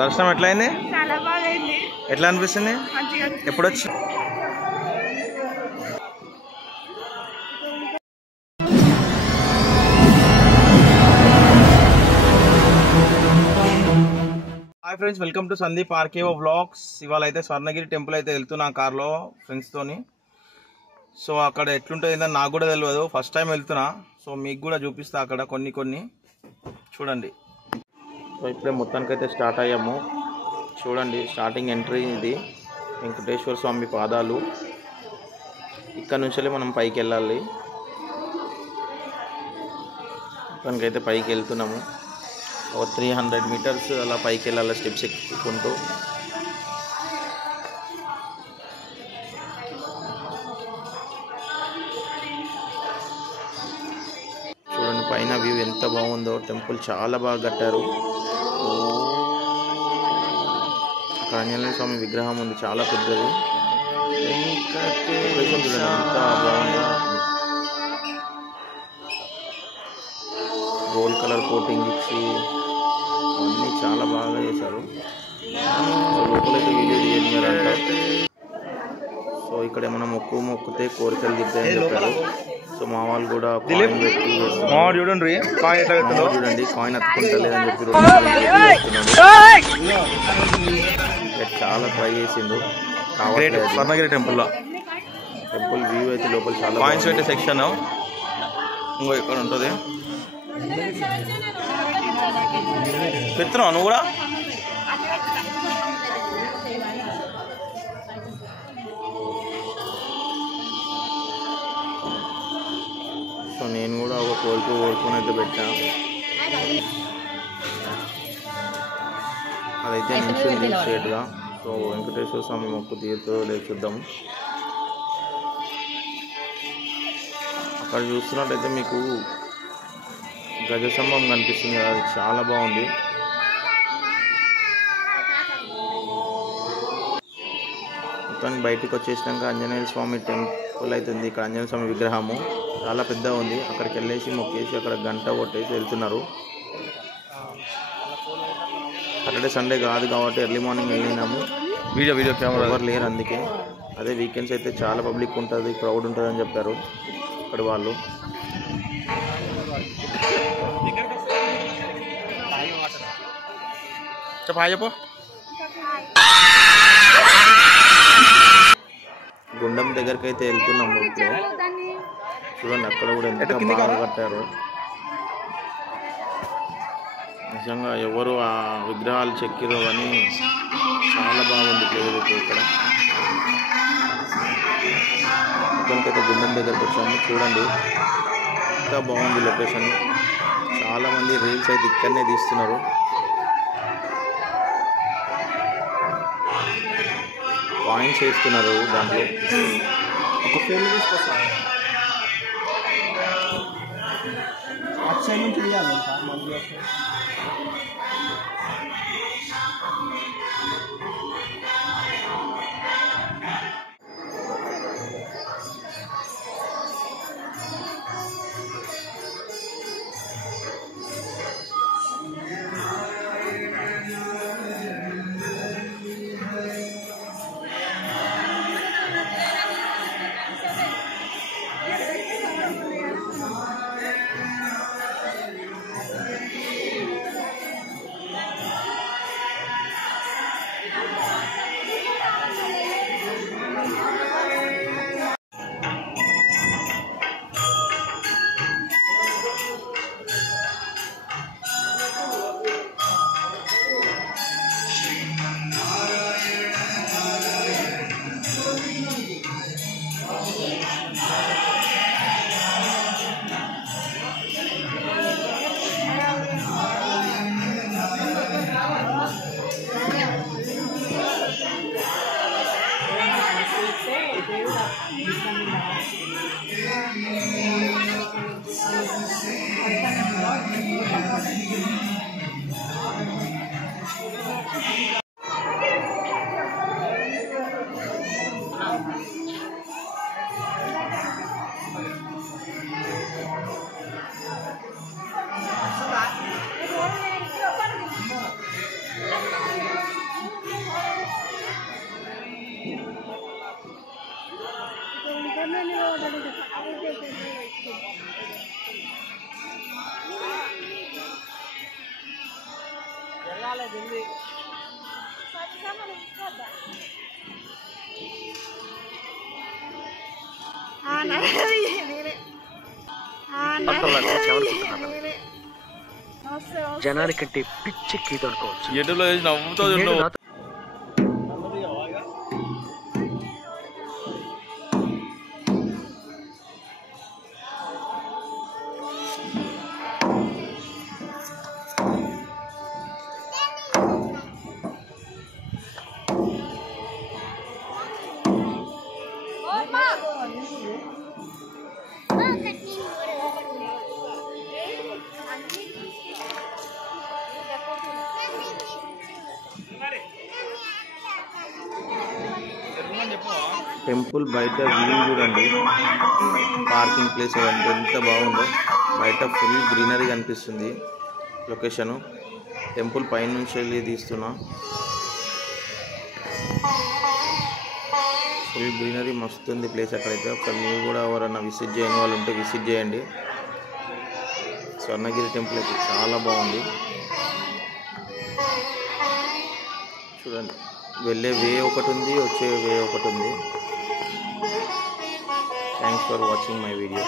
దర్శనం ఎట్లయింది? చాలా బాగైంది. ఎట్లా అనిపిస్తుంది? ఎప్పుడు వచ్చి hi friends, welcome to Sandeep RKO vlogs. ఇవాళ అయితే స్వర్ణగిరి టెంపుల్ అయితే వెళ్తున్నా కార్లో ఫ్రెండ్స్తోని. సో అక్కడ ఎట్లుంటుంది ఏంటని నాకు కూడా తెలియదు, ఫస్ట్ టైం వెళ్తున్నా. సో మీకు కూడా చూపిస్తా అక్కడ కొన్ని చూడండి. సో ఇప్పుడే మొత్తానికైతే స్టార్ట్ అయ్యాము. చూడండి, స్టార్టింగ్ ఎంట్రీ ఇది వెంకటేశ్వర స్వామి పాదాలు. ఇక్కడ నుంచి మనం పైకి వెళ్ళాలి. మొత్తానికైతే పైకి వెళ్తున్నాము. ఒక 300 మీటర్స్ అలా పైకి వెళ్ళాలి స్టెప్స్ ఎక్కుకుంటూ. చూడండి పైన వ్యూ ఎంత బాగుందో. టెంపుల్ చాలా బాగా కట్టారు. అక్కడ ఆంజనేయ స్వామి విగ్రహం ఉంది, చాలా పెద్దది. చూడండి ఎంత బాగుందో. గోల్డ్ కలర్ కోటింగ్ ఇచ్చి అన్నీ చాలా బాగా చేశారు. లోపలైతే వీడియో తీయనియారంట. సో ఇక్కడ ఏమైనా మొక్కితే కోరికలు దిద్దాయని చెప్పారు. సో మా వాళ్ళు కూడా కాయిన్ పెట్టి చూడండి, కాయిన్ అతుకుంటలేదని చెప్పి చాలా ట్రై చేసిండు. స్వర్ణగిరి టెంపుల్లో టెంపుల్ వ్యూ అయితే లోపల చాలా కాయిన్స్ పెట్టే సెక్షన్ ఇంకో ఇక్కడ ఉంటుంది. పెడుతున్నావు నువ్వు కూడా? సో నేను కూడా ఒక కోరుకొని అయితే పెట్టా. అదైతే నిల్చుంది స్ట్రేట్గా. సో వెంకటేశ్వర స్వామి మొక్కు తీరుతో లేదు చూద్దాం. అక్కడ చూస్తున్నట్టయితే మీకు గజస్తంభం కనిపిస్తుంది కదా, అది చాలా బాగుంది. మొత్తానికి బయటికి వచ్చేసినాక ఆంజనేయ స్వామి టెంపుల్ అవుతుంది. ఇక్కడ ఆంజనేయ స్వామి విగ్రహము చాలా పెద్దగా ఉంది. అక్కడికి వెళ్ళేసి మొక్కేసి అక్కడ గంట కొట్టేసి వెళ్తున్నారు. సాటర్డే సండే కాదు కాబట్టి ఎర్లీ మార్నింగ్ వెళ్ళినాము. వీడియో కెమెరా ఎవరు లేరు, అందుకే. అదే వీకెండ్స్ అయితే చాలా పబ్లిక్ ఉంటుంది, క్రౌడ్ ఉంటుంది అని చెప్పారు ఇక్కడ వాళ్ళు. చెప్పు. గుండం దగ్గరికి అయితే వెళ్తున్నాము ఇప్పుడు. చూడండి అక్కడ కూడా ఎంత బాగా కట్టారు. నిజంగా ఎవరు ఆ విగ్రహాలు చెక్కిరో కానీ చాలా బాగుంది ప్లేస్ ఇక్కడ. మొత్తానికైతే గుండం దగ్గరికి వచ్చాము. చూడండి ఎంత బాగుంది లొకేషన్. చాలామంది రీల్స్ అయితే ఇక్కడనే తీస్తున్నారు. కాయిన్స్ వేస్తున్నారు దాంట్లో. ఒక ఫోన్ తీసుకొస్తాను జనానికంటే పిచ్చెక్కిది అనుకోవచ్చు. యూట్యూబ్లో వేసి నవ్వుతో టెంపుల్ బయట వ్యూ చూడండి, పార్కింగ్ ప్లేస్ అదంతా ఎంత బాగుందో. బయట ఫుల్ గ్రీనరీ కనిపిస్తుంది. లొకేషను టెంపుల్ పైన నుంచి వెళ్ళి తీస్తున్నా. ఫుల్ గ్రీనరీ మస్తు ఉంది ప్లేస్ అక్కడైతే. ఒకసారి మీరు కూడా ఎవరన్నా విజిట్ చేయని వాళ్ళు ఉంటే విజిట్ చేయండి. స్వర్ణగిరి టెంపుల్ అయితే చాలా బాగుంది చూడండి. వెళ్ళే వే ఒకటి ఉంది, వచ్చే వే ఒకటి ఉంది. Thanks for watching my video.